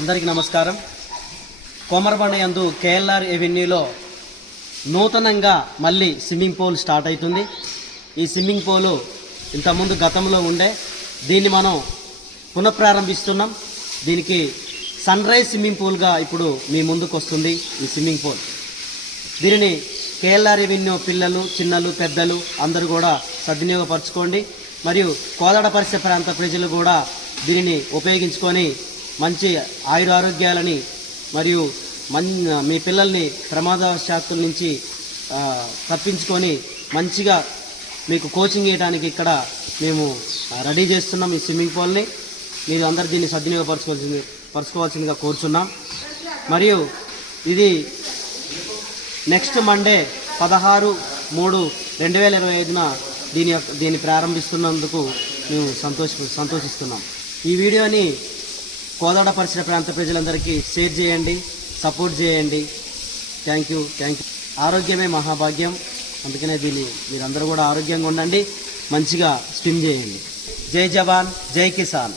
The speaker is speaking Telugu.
అందరికీ నమస్కారం. కొమరబండ యందు కేఎల్ఆర్ ఎవెన్యూలో నూతనంగా మళ్ళీ స్విమ్మింగ్ పూల్ స్టార్ట్ అవుతుంది ఈ స్విమ్మింగ్ పూలు ఇంతకుముందు గతంలో ఉండే దీన్ని మనం పునఃప్రారంభిస్తున్నాం. దీనికి సన్ రైజ్ స్విమ్మింగ్ పూల్గా ఇప్పుడు మీ ముందుకు వస్తుంది ఈ స్విమ్మింగ్ పూల్. దీనిని కేఎల్ఆర్ ఎవెన్యూ పిల్లలు చిన్నలు పెద్దలు అందరూ కూడా సద్వినియోగపరచుకోండి. మరియు కోదాడ పరిసర ప్రాంత ప్రజలు కూడా దీనిని ఉపయోగించుకొని మంచి ఆయురారోగ్యాలని మరియు మన్ మీ పిల్లల్ని ప్రమాదవశాత్తుల నుంచి తప్పించుకొని మంచిగా మీకు కోచింగ్ ఇవ్వడానికి ఇక్కడ మేము రెడీ చేస్తున్నాం ఈ స్విమ్మింగ్ పూల్ని. మీరు అందరు దీన్ని సద్వినియోగపరచుకోవాల్సింది పరచుకోవాల్సిందిగా కోరుచున్నాం. మరియు ఇది నెక్స్ట్ మండే పదహారు మూడు రెండు వేల ఇరవై ఐదున దీని యొక్క దీన్ని ప్రారంభిస్తున్నందుకు మేము సంతోష సంతోషిస్తున్నాం. ఈ వీడియోని కోదాడ పరిసర ప్రాంత ప్రజలందరికీ షేర్ చేయండి సపోర్ట్ చేయండి. థ్యాంక్ యూ థ్యాంక్ యూ ఆరోగ్యమే మహాభాగ్యం. అందుకనే దీన్ని మీరందరూ కూడా ఆరోగ్యంగా ఉండండి మంచిగా స్విమ్ చేయండి. జై జవాన్ జై కిసాన్.